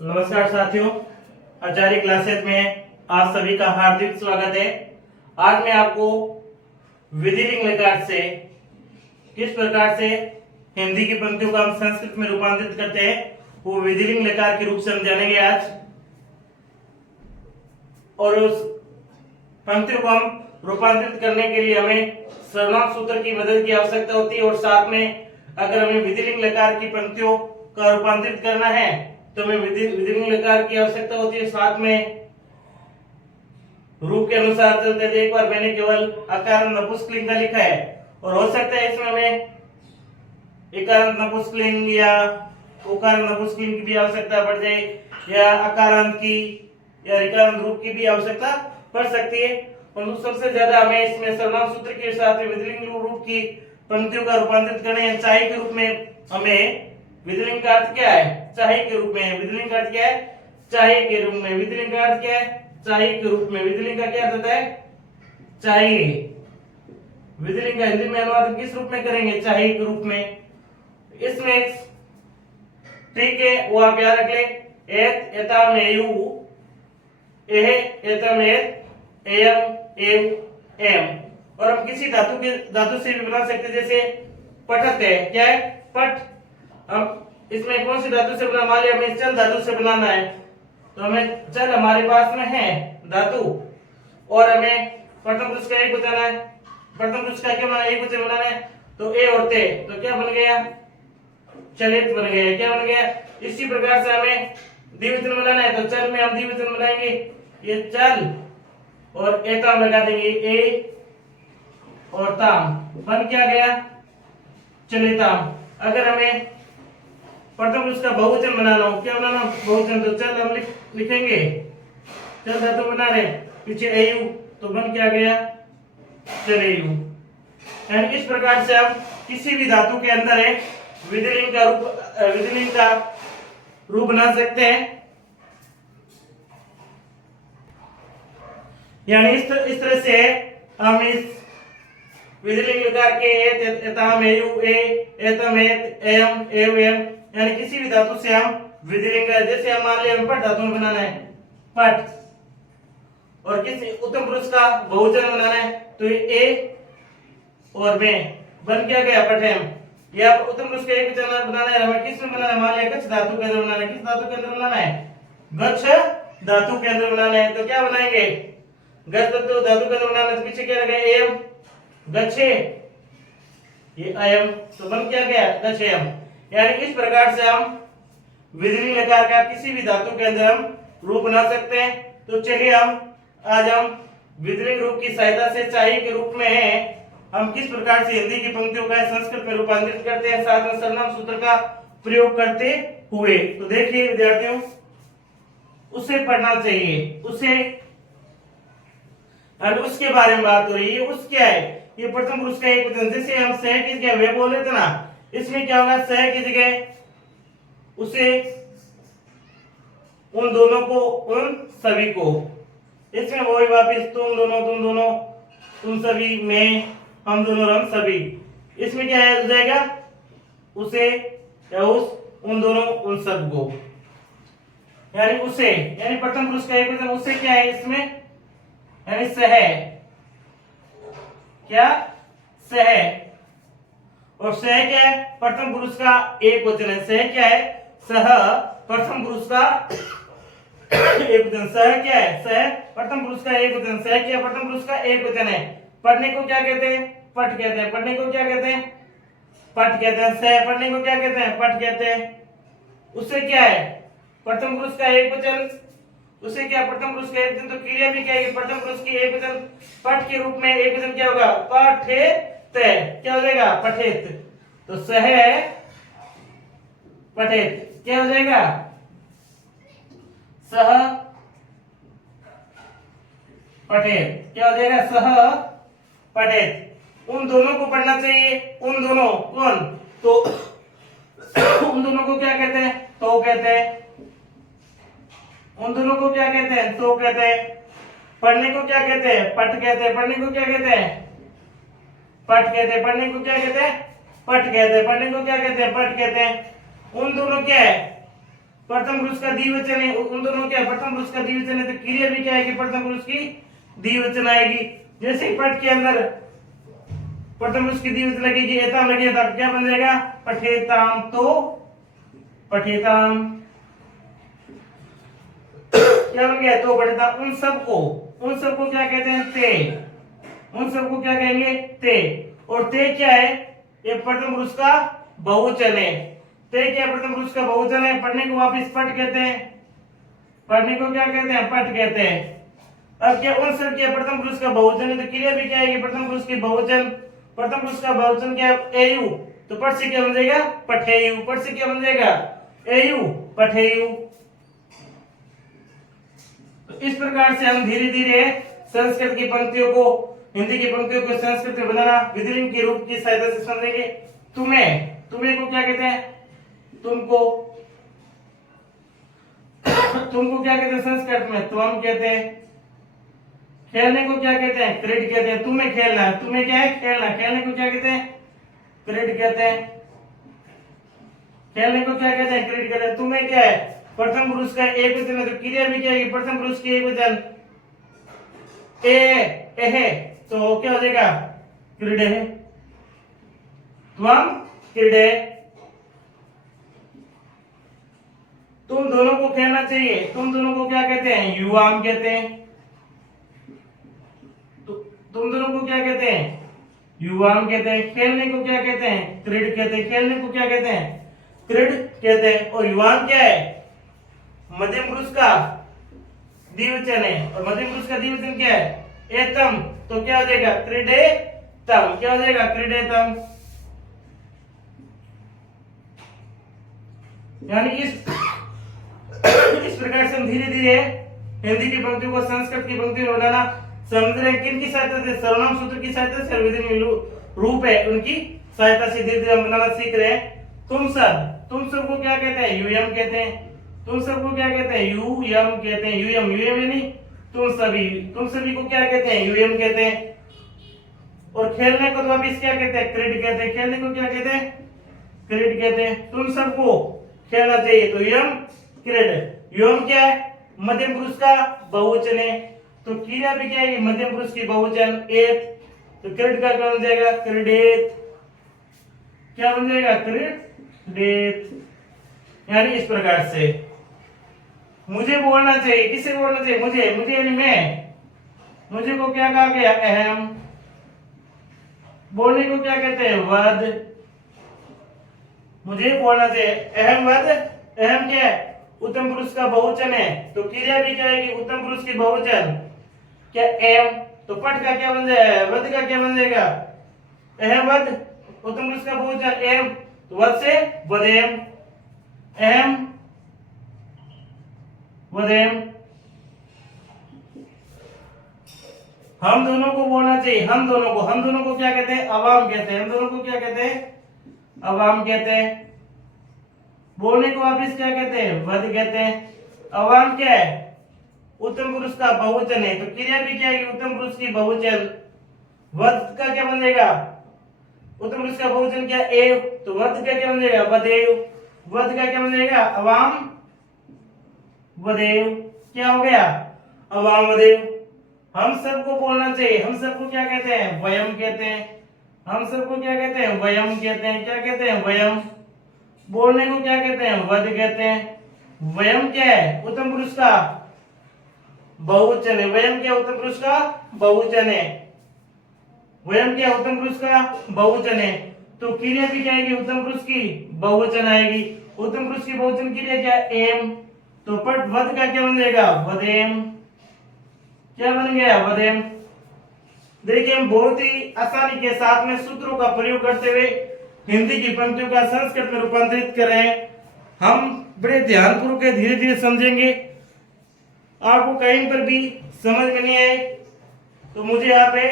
नमस्कार साथियों, आचार्य क्लासेस में आप सभी का हार्दिक स्वागत है। आज मैं आपको विधिलिंग लकार से किस प्रकार से हिंदी की पंक्तियों को हम संस्कृत में रूपांतरित करते हैं वो विधिलिंग लकार के रूप से हम जानेंगे आज। और उस पंक्तियों को हम रूपांतरित करने के लिए हमें सर्वनाम सूत्र की मदद की आवश्यकता होती है और साथ में अगर हमें विधिलिंग लकार की पंक्तियों का रूपांतरित करना है तो हमें विधिलिंग लकार की आवश्यकता होती है। साथ में रूप के अनुसार चलते थे। एक बार मैंने केवल अकार नपुंसकलिंग का लिखा है और हो सकता है इसमें हमें इकार नपुंसकलिंग या उकार नपुंसकलिंग की भी आवश्यकता पड़ जाए या अकारांत की या ऋकारांत रूप की भी आवश्यकता पड़ सकती है। परंतु सबसे ज्यादा हमें इसमें सर्वनाम सूत्र के साथ में विधिलिंग रूप की पंक्तियों का रूपांतरित करना है। चाहे के रूप में हमें विधिलिंग का अर्थ क्या है? चाहे के रूप में विधिलिंग का अर्थ क्या है? चाहे के रूप में विधिलिंग का अर्थ क्या है? चाहे के रूप में विधिलिंग का क्या अर्थ होता है? चाहिए। विधिलिंग का हिंदी में अनुवाद किस रूप में करेंगे? चाहे के रूप में। इसमें ठीक है, वो आप याद रख ले। एत एताम एयु एह एतम एत एयम एम एम। और हम किसी धातु से भी बना सकते हैं, जैसे पठत है। क्या है? पठ। हम इसमें कौन सी धातु से बना? मान लिया हमें चल धातु से बनाना है तो हमें चल हमारे पास में है धातु और हमें प्रथम पुरुष का एक बताना है। प्रथम पुरुष का क्या बनाना है? एक वचन बनाना है तो ए और ते, तो क्या बन गया? चलित बन गया। क्या बन गया? इसी प्रकार से हमें द्विवचन बनाना है तो चल में हम द्विवचन बनाएंगे, ये चल और एताम लगा देंगे, ए और ताम बन क्या गया? चलिताम। अगर हमें प्रथम पुरुष का बहुवचन बनाना हो, क्या बनाना? बहुवचन, तो चल हम लिखेंगे, चल धातु बना रहे, पीछे एयु तो बन क्या गया? चलेयु। यानी इस प्रकार से हम किसी भी धातु के अंदर है विधिलिंग का रूप बना सकते हैं। यानी इस तरह से हम इस विधिलिंग लकार के एताम एयु ए एतम एत एयम एव एम यानी किसी भी धातु से हम विधिलिंग, जैसे हम मान लिया पट धातु में बनाना है पट, और किसी उत्तम पुरुष का बहुवचन बनाना है तो ये ए और में बन क्या गया? पठेम। या उत्तम पुरुष का एक वचन बनाना है, हमें किस में बनाना है? मान लिया गच्छ धातु के अंदर बनाना है। किस धातु के अंदर बनाना है? गच्छ धातु के अंदर बनाना है तो क्या बनाएंगे? गच्छ धातु के अंदर बनाना है तो पीछे क्या लगे? एम गच्छे, ये अयम तो बन क्या गया? गच्छेयम। यानी इस प्रकार से हम विधिलिंग लकार का किसी भी धातु के अंदर हम रूप बना सकते हैं। तो चलिए आज हम विधिलिंग रूप की सहायता से चाहे के रूप में है हम किस प्रकार से हिंदी की पंक्तियों का संस्कृत में रूपांतरित करते हैं, साथ में सर्वनाम सूत्र का प्रयोग करते हुए। तो देखिए विद्यार्थियों, उसे पढ़ना चाहिए, उसे और उसके बारे में बात हो रही है। उस क्या है? ये प्रथम पुरुष का एक वचन, जैसे हम सह की जगह वे बोले थे ना, इसमें क्या होगा? सह की जगह उसे, उन दोनों को, उन सभी को। इसमें वही वापिस तुम दोनों, तुम सभी, मैं, हम दोनों, हम सभी। इसमें क्या है? हो जाएगा उसे या उस, उन दोनों, उन सब को। यानी उसे, यानी प्रथम पुरुष का एक वचन उसे क्या है इसमें? यानी सह। क्या? सह। और सह क्या है? प्रथम पुरुष का एक वचन है। सह क्या है? सह प्रथम पुरुष का एक वचन। सह क्या है? सह प्रथम पुरुष का एक वचन। सह क्या? प्रथम पुरुष का एक वचन है। पढ़ने को क्या कहते हैं? पठ कहते हैं। पढ़ने को क्या कहते हैं? पठ कहते हैं। सह पढ़ने को क्या कहते हैं? पठ कहते हैं। उससे क्या है? प्रथम पुरुष का एक वचन। उसे क्या? प्रथम पुरुष का एक वचन। तो क्रिया भी क्या है? प्रथम पुरुष की एक वचन पठ के रूप में एक वचन क्या होगा? पठेत। क्या हो जाएगा? पठेत। तो सह पठेत क्या हो जाएगा? सह पठेत। क्या हो जाएगा? सह पठेत। उन दोनों को पढ़ना चाहिए। उन दोनों कौन? तो उन दोनों को क्या कहते हैं? तो कहते हैं। उन दोनों को क्या कहते हैं? तो कहते हैं। पढ़ने को क्या कहते हैं? पठ कहते हैं। पढ़ने को क्या कहते हैं? पठ कहते हैं। पढ़ने को क्या कहते हैं? पट कहते हैं। पढ़ने को क्या कहते हैं? पट कहते हैं। उन दोनों क्या है? प्रथम पुरुष का द्विवचन है। उन दोनों क्या है? प्रथम पुरुष का द्विवचन है, तो क्रिया भी क्या आएगी? प्रथम पुरुष की द्विवचन आएगी। जैसे ही पट के अंदर प्रथम पुरुष की द्विवचन लगेगी, एताम लगेगा, तो क्या बन जाएगा? पठेताम। तो पठेताम क्या बन गया? तो पठेताम। उन सबको क्या कहते हैं? ते। उन सबको क्या कहेंगे? ते। और ते क्या है? ये प्रथम पुरुष का बहुवचन है। ते क्या प्रथम पुरुष का बहुवचन है? पढ़ने को वापिस पट कहते हैं। पढ़ने को क्या कहते हैं? पट कहते हैं। अब क्या उन सब के प्रथम पुरुष का बहुवचन है, तो क्रिया भी क्या है? प्रथम पुरुष की बहुवचन। प्रथम पुरुष का बहुवचन क्या है? एयु। तो पट से क्या बन जाएगा? पठेयु। पट से क्या बन जाएगा? एयु, पठेयु। तो इस प्रकार से हम धीरे धीरे संस्कृत की पंक्तियों को, हिंदी की पंक्तियों को संस्कृत में बनाना विधिलिंग के रूप की सहायता से समझेंगे। तुम्हें को क्या कहते हैं? तुमको क्या कहते हैं संस्कृत में? त्वम कहते हैं। खेलने को क्या कहते हैं? क्रीड कहते हैं। तुम्हें खेलना है, तुम्हें क्या है? खेलना। खेलने को क्या कहते हैं? क्रीड कहते हैं। खेलने को क्या कहते हैं? क्रीड कहते हैं। तुम्हें क्या है? प्रथम पुरुष का एक वचन है, तो क्रिया भी क्या है? प्रथम पुरुष की एक वचन एहे, तो क्या हो जाएगा? क्रीडे। त्वम क्रीडे। तुम दोनों को खेलना चाहिए, तुम दोनों को क्या कहते हैं? युवाम कहते हैं। तुम दोनों को क्या कहते हैं? युवाम कहते हैं। खेलने को क्या कहते हैं? क्रीड कहते हैं। खेलने को क्या कहते हैं? क्रीड कहते हैं। और युवाम क्या है? मध्यम पुरुष का द्विवचन है, और मध्यम पुरुष का द्विवचन क्या है? एतम। तो क्या हो जाएगा? क्रीडेतम। क्या हो जाएगा? क्रीडेतम। यानी इस प्रकार से हम धीरे धीरे हिंदी की पंक्तियों को संस्कृत की पंक्तियों में बनाना समझ रहे हैं। किन की सहायता से? सर्वनाम सूत्र की सहायता से, विधिलिंग रूप है उनकी सहायता से धीरे धीरे हम बनाना सीख रहे हैं। तुम सबको क्या कहते हैं? यूयम कहते हैं। तुम सबको क्या कहते हैं? यूयम कहते हैं। यूयम यानी तुम सभी को क्या कहते हैं? यूयम कहते हैं। और खेलने को तो वापिस क्या कहते हैं? क्रीड कहते हैं। खेलने को क्या कहते हैं? क्रीड कहते हैं। तुम सबको खेलना चाहिए, तो यम क्रीड। यम क्या है? मध्यम पुरुष का बहुवचन है, तो क्रिया भी क्या है? मध्यम पुरुष की बहुवचन एत। तो क्रीड का क्या बन जाएगा? क्रीडेत। क्या बन जाएगा? क्रीडेत। यानी इस प्रकार से मुझे बोलना चाहिए। किसे बोलना चाहिए? मुझे यानी मैं। मुझे को क्या कहा गया? अहम। बोलने को क्या कहते हैं? वद। मुझे बोलना चाहिए। अहम वद। अहम क्या है? उत्तम पुरुष का बहुवचन है, तो क्रिया भी क्या है? उत्तम पुरुष की बहुवचन क्या? एम। तो पट का क्या बन जाएगा? वद का क्या बन जाएगा? अहम वद। उत्तम पुरुष का बहुवचन एम, तो वद से वदेम। अहम वदेम। हम दोनों को बोलना चाहिए। हम दोनों को क्या कहते हैं? अवाम कहते हैं। हम दोनों को क्या कहते हैं? अवाम कहते हैं। बोलने को वापिस क्या कहते हैं? वद कहते हैं। अवाम क्या है? उत्तम पुरुष का बहुवचन है, तो क्रिया भी क्या है? उत्तम पुरुष की बहुवचन। वद का क्या बन जाएगा? उत्तम पुरुष का बहुवचन क्या? एव, तो वद का क्या बन जाएगा? वदेव। वद का क्या बन जाएगा? अवाम वदेव। क्या हो गया? अवाम वदेव। हम सबको बोलना चाहिए। हम सबको क्या कहते हैं? वयम कहते हैं। हम सबको क्या कहते हैं? वयम कहते हैं। क्या कहते हैं? वयम। बोलने को क्या कहते हैं? वद कहते हैं। वयम क्या है? उत्तम पुरुष का बहुवचन है। वयम क्या? उत्तम पुरुष का बहुवचन है। वयम क्या? उत्तम पुरुष का बहुवचन है, तो क्रिया भी क्या आएगी? उत्तम पुरुष की बहुवचन आएगी। उत्तम पुरुष की बहुवचन क्रिया क्या? एम। तो पट वद का क्या बन जाएगा? वदेम। क्या बन गया? वदेम। देखिए हम बहुत ही आसानी के साथ में सूत्रों का प्रयोग करते हुए हिंदी की पंक्तियों का संस्कृत में रूपांतरित कर रहे हैं। हम बड़े ध्यानपूर्वक धीरे धीरे समझेंगे। आपको कहीं पर भी समझ में नहीं आए तो मुझे यहाँ पे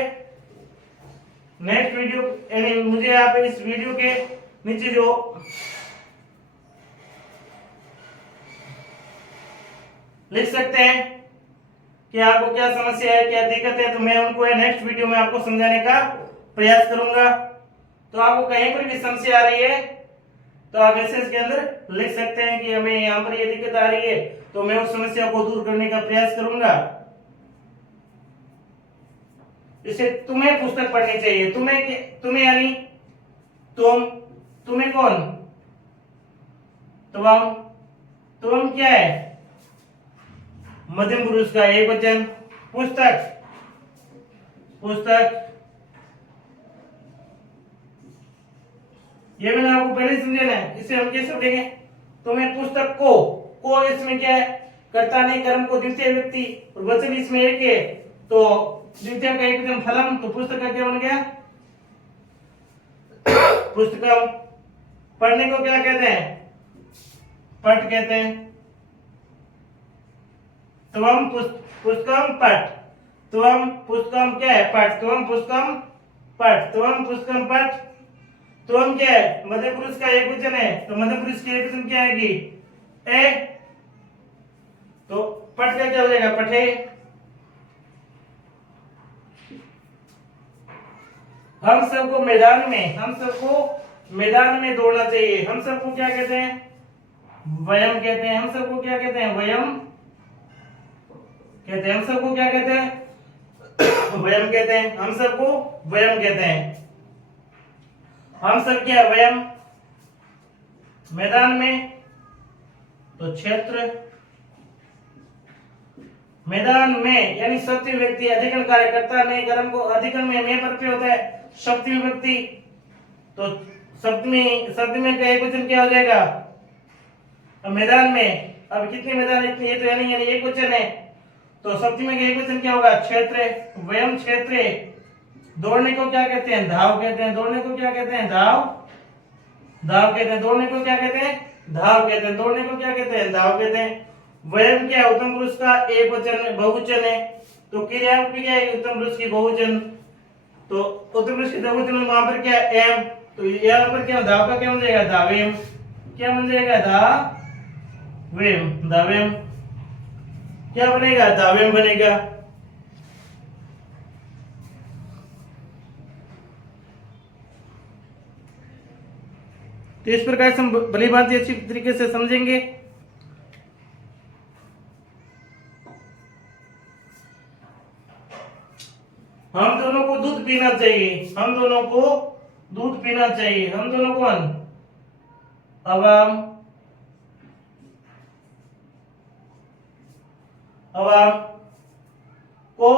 नेक्स्ट वीडियो यानी मुझे यहाँ पे इस वीडियो के नीचे जो लिख सकते हैं कि आपको क्या समस्या है, क्या दिक्कत है, तो मैं उनको नेक्स्ट वीडियो में आपको समझाने का प्रयास करूंगा। तो आपको कहीं पर भी समस्या आ रही है तो आप मैसेज के अंदर लिख सकते हैं कि हमें यहाँ पर ये दिक्कत आ रही है, तो मैं उस समस्या को दूर करने का प्रयास करूंगा। इसे तुम्हें पुस्तक पढ़नी चाहिए। तुम्हें यानी तुम्हें कौन? तुम क्या है? मध्यम पुरुष का एक वचन। पुस्तक ये मैंने आपको पहले समझाना है। इसे हम कैसे पढ़ेंगे? तुम्हें पुस्तक को इसमें क्या है? कर्ता नहीं, कर्म को द्वितीय व्यक्ति और वचन इसमें एक है, तो द्वितीय का एक वचन फलम, तो पुस्तक का क्या बन गया? पुस्तकम। पढ़ने को क्या कहते हैं? पठ कहते हैं। त्वम पुस्तकम पठ। त्वम पुस्तकम क्या है? पठ। त्वम पुस्तकम पठ। त्वम पुस्तकम पठ। त्वम क्या है? मध्य पुरुष का एक वचन है, तो मध्य पुरुष की एक वचन क्या आएगी? ए। तो पठ का क्या हो जाएगा? पठे। हम सबको मैदान में दौड़ना चाहिए। हम सबको क्या कहते हैं? वयम कहते हैं। हम सबको क्या कहते हैं? वयम कहते हैं। हम सबको क्या कहते हैं? वयम कहते हैं। हम सबको वयम कहते हैं। हम सब क्या? वयम। मैदान में तो क्षेत्र। मैदान में यानी सप्तमी व्यक्ति अधिकरण कार्य करता नहीं, कर्म को अधिकरण में प्रत्यय होता है। सप्तमी व्यक्ति तो सप्तमी का एक वचन क्या हो जाएगा? अब मैदान में अब कितने मैदान? इतने, ये तो यानी एक वचन है, तो सप्तमी का एक वचन क्या होगा? क्षेत्र। वयम क्षेत्र। दौड़ने को क्या कहते हैं? धाव कहते हैं। दौड़ने को क्या कहते हैं? धाव कहते हैं। दौड़ने को क्या कहते हैं? धाव कहते हैं। दौड़ने को क्या कहते हैं? धाव कहते हैं। वयम क्या? उत्तम पुरुष का एक वचन बहुवचन है, तो क्रिया क्या है? उत्तम पुरुष की बहुवचन, तो उत्तम पुरुष की बहुवचन में वहां पर क्या? एम, तो यहाँ पर क्या? धाव का क्या बन जाएगा? धावेम। क्या बन जाएगा? धावेम। क्या बनेगा? धावेम बनेगा। तो इस प्रकार से हम भली भांति अच्छी तरीके से समझेंगे। हम दोनों को दूध पीना चाहिए। हम दोनों को दूध पीना चाहिए। हम दोनों को अवाम को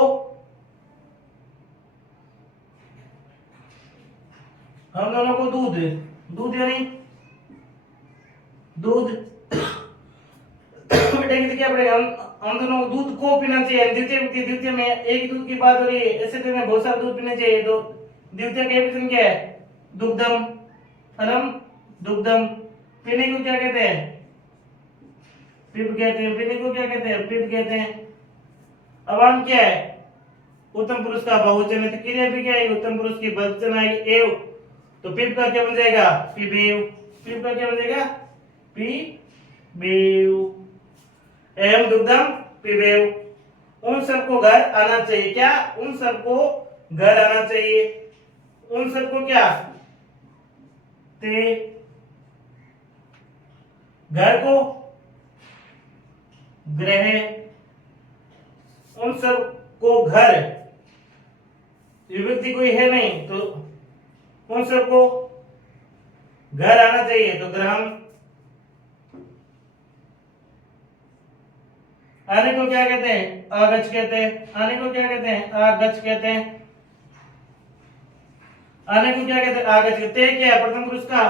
हम दोनों को दूध यानी दूध बेटा क्या पड़ेगा? हम दोनों को दूध को पीना चाहिए। द्वितीय में एक दूध की बात हो रही है, ऐसे तो में बहुत सारा दूध पीना चाहिए, तो द्वितीय का एक वचन क्या है? दुग्धम। अनम दुग्धम। पीने को क्या कहते हैं? पिप कहते हैं। पीने को क्या कहते हैं? पिप कहते हैं। अवाम क्या है? उत्तम पुरुष का बहुवचन है, तो क्रिया भी क्या है? उत्तम पुरुष की बहुवचन आएगी एव, तो पिप का क्या बन जाएगा? पिबेव। पिप का क्या बन जाएगा? पिबेव। एवं दुग्धम पिबेव। उन सबको घर आना चाहिए। क्या? उन सबको घर आना चाहिए। उन सबको क्या? ते घर को गृह। उन सबको घर विभक्ति कोई है नहीं, तो उन सबको घर आना चाहिए, तो ग्रहम। आने को क्या कहते हैं? आगच कहते हैं। आने को क्या कहते हैं? आगच कहते हैं। आने को क्या कहते हैं? आगच कहते हैं। क्या है? प्रथम पुरुष का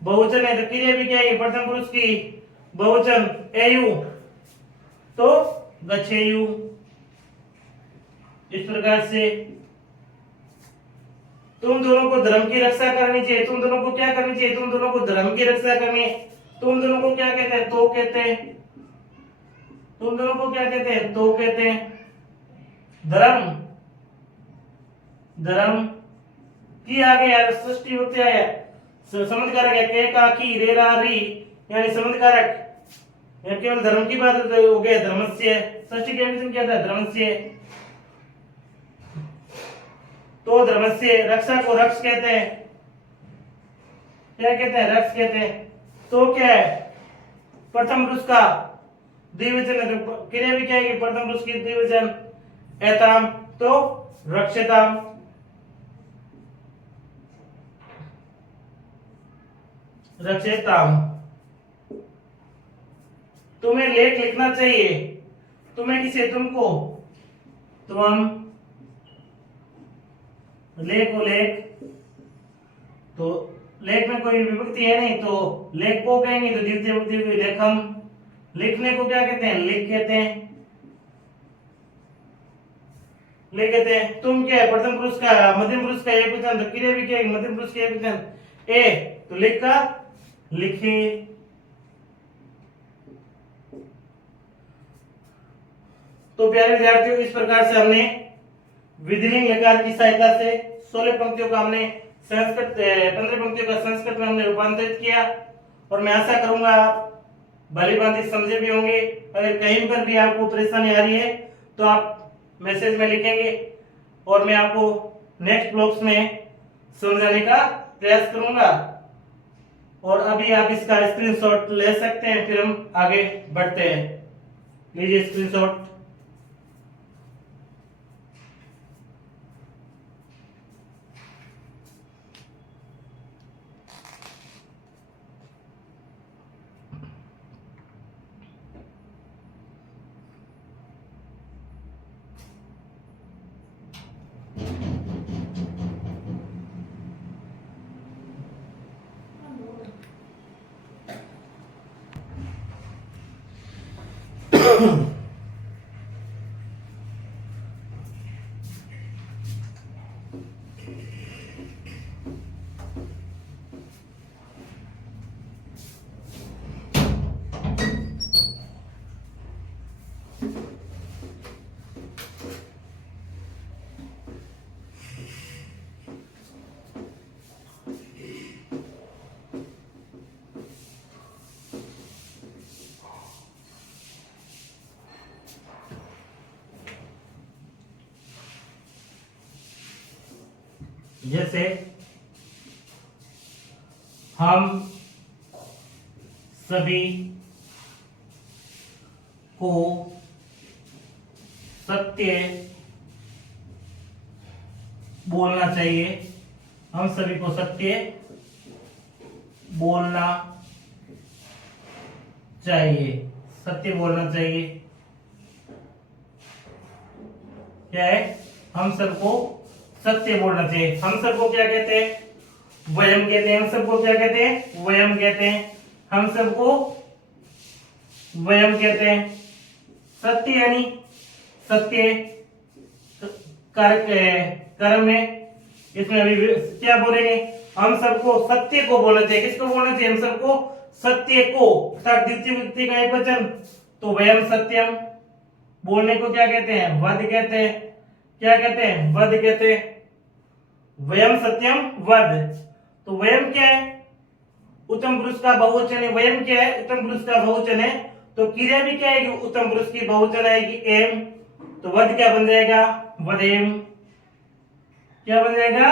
बहुवचन है, तो क्रिया भी क्या है? प्रथम पुरुष की बहुवचन एयु, तो गच्छेयु। इस प्रकार से तुम दोनों को धर्म की रक्षा करनी चाहिए। तुम दोनों को क्या करनी चाहिए? तुम दोनों को धर्म की रक्षा करनी। तुम दोनों को क्या कहते हैं? तो कहते हैं। तुम दोनों को क्या कहते हैं? तो कहते हैं। धर्म की आगे यार सृष्टि होती है, समझ कारक है, के का की रे रा री यानी समझ कारक। यह केवल धर्म की बात हो गया। धर्मस्य सृष्टि के विषय क्या था? धर्मस्य, तो धर्मस्य। रक्षा को रक्ष कहते हैं। क्या कहते हैं, रक्ष कहते हैं। तो क्या है, प्रथम पुरुष का द्विवचन है, तो क्रिया भी क्या है कि प्रथम पुरुष की द्विवचन एताम, तो रक्षताम। रक्षताम। तुम्हें लेख लिखना चाहिए। तुम्हें किसे, तुमको, तुम, लेख को लेख, तो लेख में कोई विभक्ति है नहीं, तो लेख को कहेंगे तो द्वितीय विभक्ति हुई लेखम। लिखने को क्या कहते हैं, लिख कहते हैं। लिख कहते हैं। तुम क्या है, प्रथम पुरुष का मध्यम पुरुष का एकवचन, तो क्रिया भी क्या है, मध्यम पुरुष का एकवचन ए, तो लिख का लिखे। तो प्यारे विद्यार्थियों, इस प्रकार से हमने विधिलिंग लकार की सहायता से 16 पंक्तियों का हमने संस्कृत 15 पंक्तियों का संस्कृत में हमने रूपांतरित किया, और मैं आशा करूंगा आप भली भांति समझे भी होंगे। अगर कहीं पर भी आपको परेशानी आ रही है तो आप मैसेज में लिखेंगे, और मैं आपको नेक्स्ट ब्लॉग्स में समझाने का प्रयास करूंगा। और अभी आप इसका स्क्रीनशॉट ले सकते हैं, फिर हम आगे बढ़ते हैं। लीजिए स्क्रीनशॉट। जैसे हम सभी को सत्य बोलना चाहिए। हम सभी को सत्य बोलना चाहिए। सत्य बोलना चाहिए। क्या है, हम सबको सत्य बोलना चाहिए। हम सबको क्या कहते हैं, वयम कहते हैं। हम सबको क्या कहते हैं, वयम कहते हैं। हम सबको वयम कहते हैं। सत्य यानी सत्य कर्म में, इसमें अभी क्या बोलेंगे, हम सबको सत्य को बोलना चाहिए। किसको बोलना चाहिए, हम सबको सत्य को, अर्थात द्वितीय विभक्ति का एक वचन, तो वयम सत्यम। बोलने को क्या कहते हैं, वद कहते हैं। क्या कहते हैं, वद कहते हैं। वयम सत्यम वद। तो वयम क्या है, उत्तम पुरुष का बहुवचन है। वयम क्या है, उत्तम पुरुष का बहुवचन है। तो क्रिया भी क्या है, उत्तम पुरुष की बहुवचन आएगी एम। तो वद क्या बन जाएगा, वदेम। क्या बन जाएगा,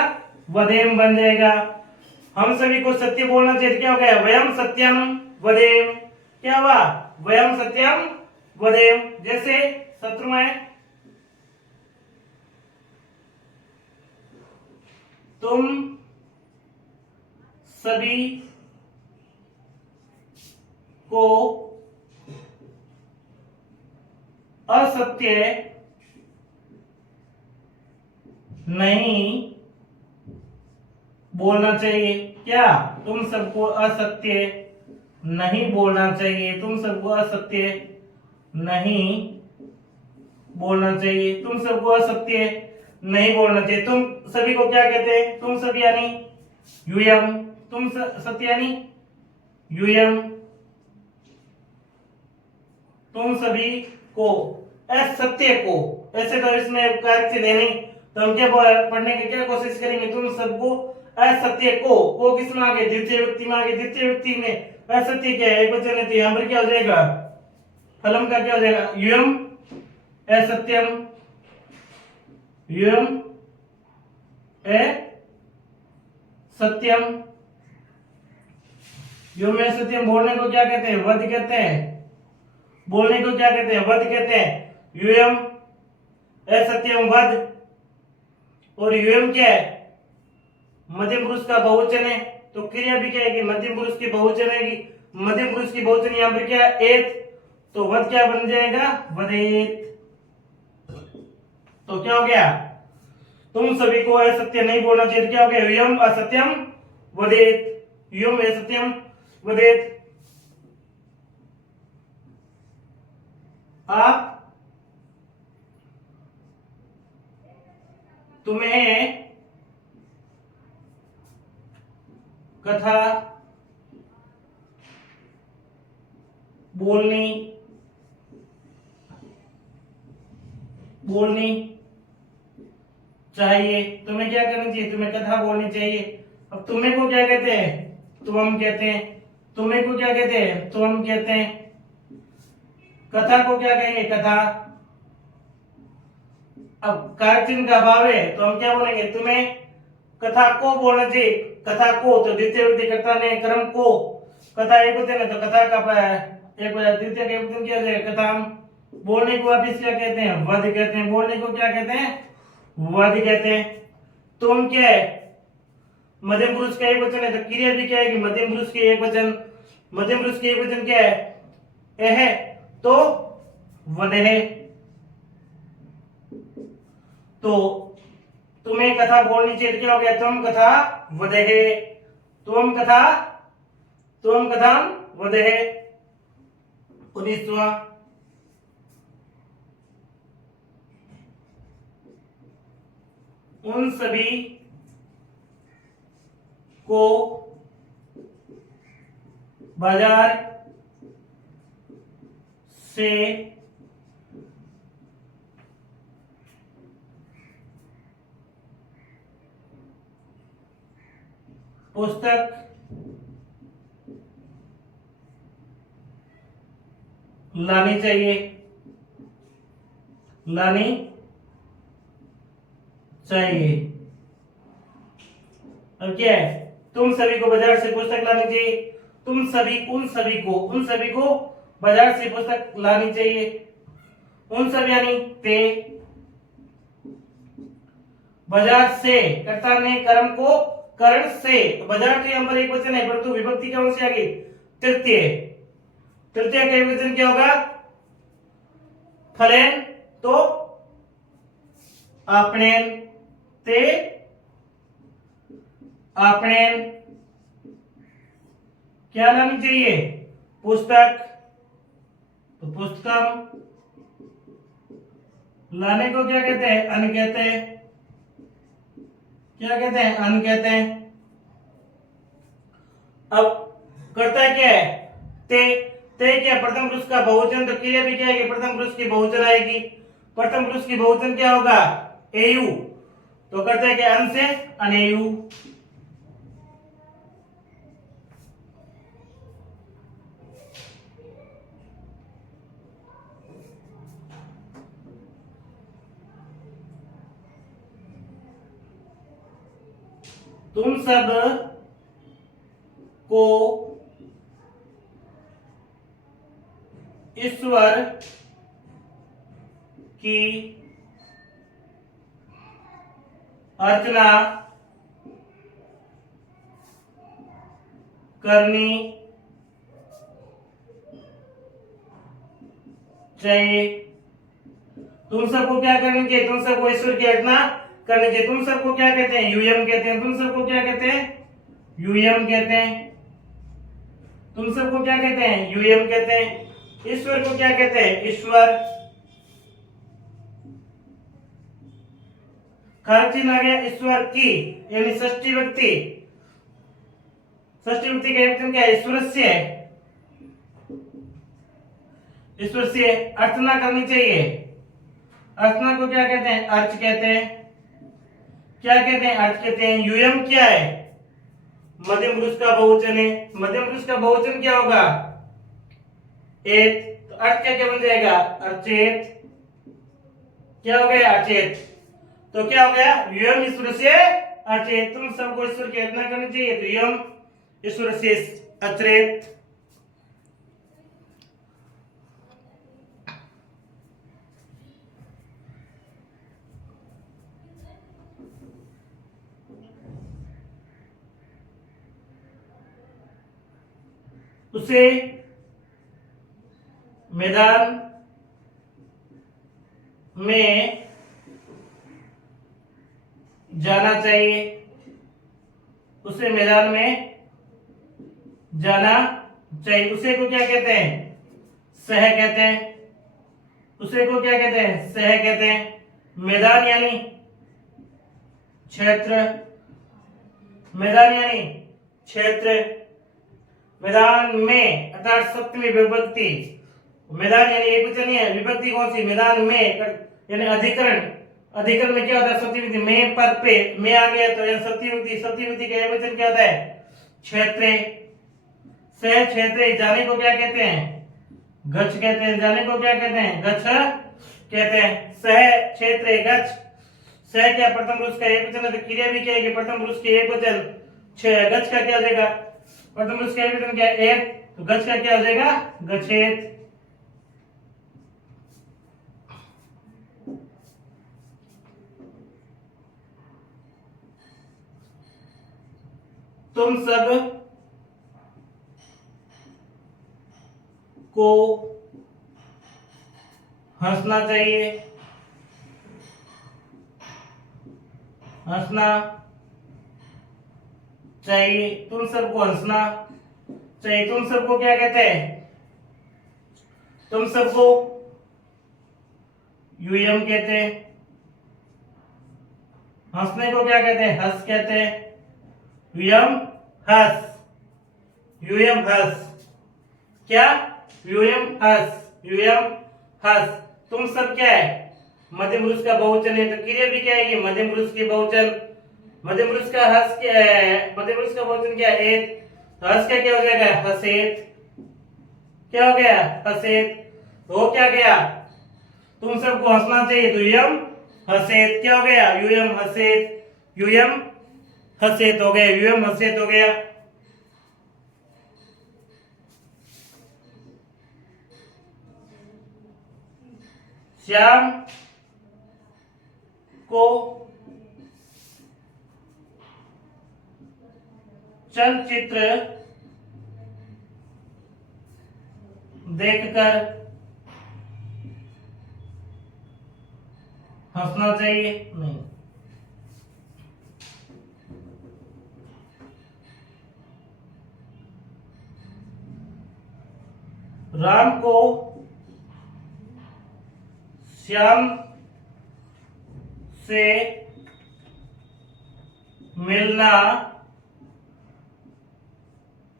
वदेम बन जाएगा। हम सभी को सत्य बोलना चाहिए। क्या हो गया, वयम सत्यम वदेम। क्या हुआ, वयम सत्यम वदेम। जैसे शत्रु है, तुम सभी को असत्य नहीं बोलना चाहिए। क्या, तुम सबको असत्य नहीं बोलना चाहिए। तुम सबको असत्य नहीं बोलना चाहिए। तुम सबको असत्य नहीं बोलना चाहिए। तुम सभी को क्या कहते हैं, तुम सभी यानी यूयम। तुम सत्य यानी यूयम। तुम सभी को, असत्य को, ऐसे तो इसमें कार्य से नहीं, तो हम क्या पढ़ने की क्या कोशिश करेंगे, तुम सबको असत्य को किस में आगे, द्वितीय विभक्ति में आगे। द्वितीय विभक्ति में असत्य क्या है, एक वचन है, तो यहां पर क्या हो जाएगा, फलम का क्या हो जाएगा, यूयम असत्यम। यूयम ए सत्यम। युम असत्यम बोलने को क्या कहते हैं? वध कहते हैं। बोलने को क्या कहते हैं? वध कहते हैं। यूयम असत्यम वध। और यूयम क्या है? मध्यम पुरुष का बहुवचन है, तो क्रिया भी क्या है? मध्यम पुरुष की बहुवचन है। मध्यम पुरुष की बहुवचन यहाँ पर क्या है? एत। तो वध क्या बन जाएगा? वदेत। तो क्या हो गया? तुम सभी को असत्य नहीं बोलना चाहिए। क्या हो गया? यूयम असत्यम वदेत। यूयम असत्यम वदेत। आप तुम्हें कथा बोलनी चाहिए। तुम्हें क्या करना चाहिए? तुम्हें कथा बोलनी चाहिए। अब तुम्हें को क्या कहते हैं? तुम कहते हैं। तुम्हें को क्या कहते हैं? तुम कहते हैं। कथा को क्या कहेंगे? कथा। अब कारक चिन्ह का अभाव है तो हम क्या बोलेंगे? तुम्हें कथा को बोलना चाहिए। कथा को तो द्वितीय व्यक्ति कर्ता ने कर्म को, कथा एक होते ना तो कथा का एक द्वितीय का एक क्या हो जाएगा? कथा। हम बोलने को वापिस क्या कहते हैं? वध कहते हैं। बोलने को क्या कहते हैं? वध कहते हैं। तुम क्या है? मध्यम पुरुष का एक वचन है तो क्रिया भी क्या है? कि मध्यम पुरुष की एक वचन। मध्यम पुरुष की एक वचन क्या है? है तो वध है। तो तुम्हें कथा बोलनी चाहिए। क्या हो गया? तुम कथा वदहे। तुम कथा वदहे। 19वां उन सभी को बाजार से पुस्तक लानी चाहिए। अब क्या है? तुम सभी को बाजार से पुस्तक लानी चाहिए। तुम सभी उन सभी को बाजार से पुस्तक लानी चाहिए। उन सभी यानी ते। बाजार से कर्ता ने कर्म को करण से, तो बाजार के यहाँ पर एक वचन है परंतु विभक्ति कौन सी आ गई? तृतीय। तृतीय का एक वचन क्या होगा? फलेन तो आपनेन। ते आपनेन। क्या लानी चाहिए? पुस्तक। तो पुस्तकम। लाने को क्या कहते हैं? अन कहते हैं। क्या कहते हैं? अन कहते हैं। अब करता क्या है? ते। ते क्या? प्रथम पुरुष का बहुवचन, तो क्रिया भी क्या है? प्रथम पुरुष की बहुवचन आएगी। प्रथम पुरुष की बहुवचन क्या होगा? एयु। तो करता है क्या? अन से अनेयु। तुम सब को ईश्वर की अर्चना करनी चाहिए। तुम सबको क्या करनी चाहिए? तुम सबको ईश्वर की अर्चना करनी चाहिए। तुम सबको क्या कहते हैं? यूएम कहते हैं। तुम सबको क्या कहते हैं? यूएम कहते हैं। तुम सबको क्या कहते हैं? यूएम कहते हैं। ईश्वर को क्या कहते हैं? ईश्वर। कारक चिन्ह आ गया ईश्वर की, यानी षष्ठी व्यक्ति। षष्ठी व्यक्ति का एक क्या है? ईश्वर से। ईश्वर से अर्चना करनी चाहिए। अर्चना को क्या कहते हैं? अर्च कहते हैं। क्या कहते हैं? अर्च कहते हैं। यूयम क्या है? मध्यम पुरुष का बहुवचन है। मध्यम पुरुष का बहुवचन क्या होगा? एत। तो अर्थ क्या क्या बन जाएगा? अर्चेत। क्या हो गया? अर्चेत। तो क्या हो गया? यूयम ईश्वर से अर्चेत। तुम सबको ईश्वर की अर्चना करनी चाहिए। तो यम ईश्वर से अचरेत, उसे मैदान में जाना चाहिए, उसे मैदान में जाना चाहिए। उसे को क्या कहते हैं? सह कहते हैं। उसे को क्या कहते हैं? सह कहते हैं। मैदान यानी क्षेत्र, मैदान यानी क्षेत्र, मैदान में अर्थात सप्तमी विभक्ति, मैदान यानी एक वचन है, विभक्ति कौन सी? मैदान में यानी अधिकरण, अधिकरण में क्या होता है? सप्तमी विभक्ति में पद पे में आ गया तो यानी सप्तमी विभक्ति, सप्तमी विभक्ति का एक वचन क्या होता है? क्षेत्र। सह क्षेत्र, जाने को क्या कहते हैं? गच्छ कहते हैं। जाने को क्या कहते हैं? गच्छ कहते हैं। सह क्षेत्र गच्छ, सह क्या प्रथम पुरुष का एक वचन है तो क्रिया भी क्या है कि प्रथम पुरुष के एक वचन। गच्छ का क्या हो जाएगा? प्रथम पुरुष का एक वचन क्या है? एक, तो गच्छ का क्या हो जाएगा? गच्छेत। तुम सब को हंसना चाहिए, हंसना चाहिए, तुम सबको हंसना चाहिए। तुम सबको क्या कहते हैं? तुम सबको यूयम कहते हैं। हंसने को क्या कहते हैं? हंस कहते हैं। यूयम हंस, यूयम हंस, क्या? यूयम हंस, यूयम हंस। तुम सब क्या है? मध्यम पुरुष का बहुवचन है तो क्रिया भी क्या है कि मध्यम पुरुष की बहुवचन। मध्यम पुरुष का हंस क्या है? मध्यम पुरुष का बहुवचन क्या है? एत। तो हंस का क्या हो जाएगा? हसेत। क्या हो गया? हसेत। हो क्या गया? तुम सबको हंसना चाहिए तो यूयम हसेत। क्या हो गया? यूयम हसेत, यूयम हसेत हो गया, यूयम हसेत हो गया। श्याम को चलचित्र देखकर हंसना चाहिए। नहीं, राम को श्याम से मिलना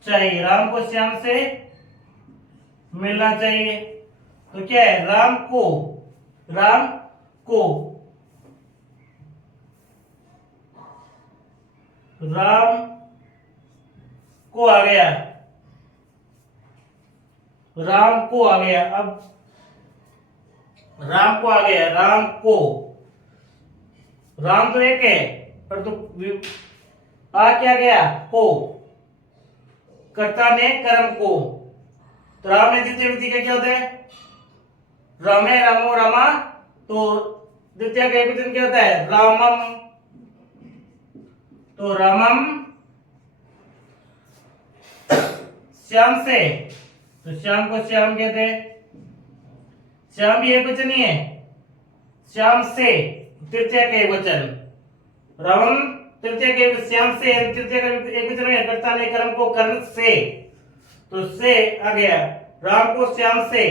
चाहिए, राम को श्याम से मिलना चाहिए। तो क्या है? राम को, राम को, राम को आ गया, राम को आ गया। अब राम को आ गया, राम को, राम तो एक है पर तो आ क्या गया? को, कर्ता ने कर्म को। तो राम ने द्वितीय विभक्ति का क्या होता है? रमे, रामो, रमा। तो द्वितीय का एक वचन क्या होता है? रामम। तो रामम श्याम से, तो श्याम को श्याम कहते हैं। श्याम भी एक वचन ही है। श्याम से तृतीय का एक वचन, रावण तृतीय के, श्याम से तृतीय का एक वचन है। कर्ता ने कर्म को कर्ण से, तो से आ गया। राम को श्याम से,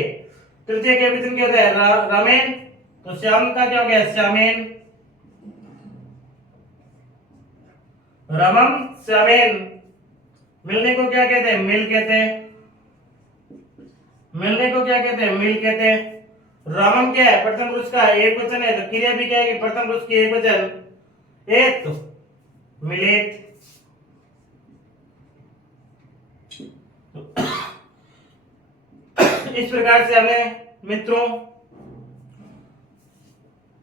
तृतीय के वचन क्या होता है? रामेन। तो श्याम का क्या हो गया? श्यामेन। रामम श्यामेन। मिलने को क्या कहते हैं? मिल कहते हैं। मिलने को क्या कहते हैं? मिल कहते हैं। रामम क्या है? प्रथम पुरुष का एक वचन है तो क्रिया भी क्या है कि प्रथम पुरुष की एक वचन। एक तो मिलेत। इस प्रकार से हमें मित्रों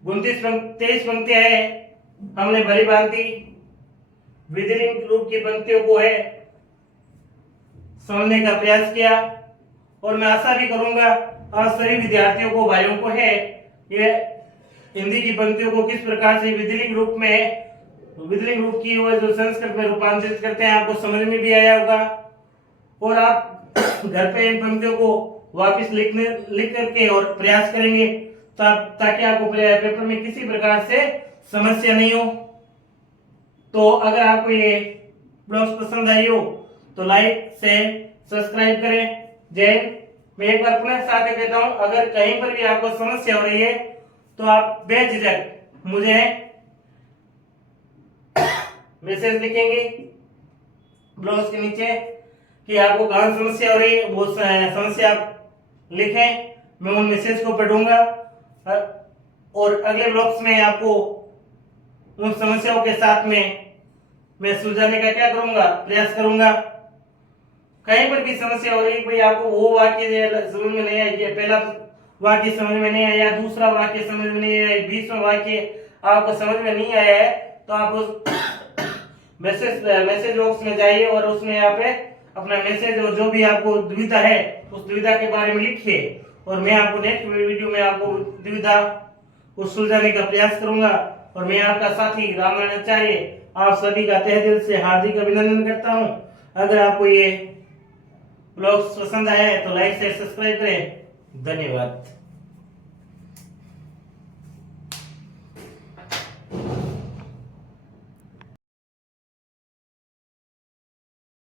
23 पंक्तियां है, हमने भली भांति विधिलिंग रूप की पंक्तियों को है समझने का प्रयास किया और मैं आशा भी करूंगा आप सभी विद्यार्थियों को, भाइयों को है ये हिंदी की पंक्तियों को किस प्रकार से विधिलिंग रूप की हुए जो संस्कृत में रूपांतरित करते हैं आपको समझ में भी आया होगा और आप घर पे इन पंक्तियों को वापस लिख करके और प्रयास करेंगे ताकि आपको पेपर में किसी प्रकार से समस्या नहीं हो। तो अगर आपको ये ब्लॉग्स पसंद आई हो तो लाइक शेयर सब्सक्राइब करें। जय हिंद। मैं एक बार पुनः साथ ही कहता हूं, अगर कहीं पर भी आपको समस्या हो रही है तो आप बेझिझक मुझे मैसेज लिखेंगे ब्लॉग्स के नीचे कि आपको कहां समस्या हो रही है, वो समस्या आप लिखें, मैं उन मैसेज को पढ़ूंगा और अगले ब्लॉग्स में आपको उन समस्याओं के साथ में मैं सुलझाने का क्या करूंगा, प्रयास करूंगा। कहीं पर भी समस्या हो रही भाई आपको वो वाक्य समझ में नहीं आया, पहला वाक्य समझ में नहीं आया, दूसरा वाक्य समझ में नहीं आया, 20वां वाक्य आपको समझ में नहीं आया है तो आप उस मैसेज बॉक्स में जाइए और उसमें आप अपना मैसेज और जो भी आपको दुविधा है उस दुविधा के बारे में लिखिए और मैं आपको नेक्स्ट वीडियो में आपको दुविधा को सुलझाने का प्रयास करूंगा। और मैं आपका साथी रामनारायण आचार्य आप सभी का तहे दिल से हार्दिक अभिनंदन करता हूं। अगर आपको ये ब्लॉग्स पसंद आया है तो लाइक शेयर सब्सक्राइब करें। धन्यवाद।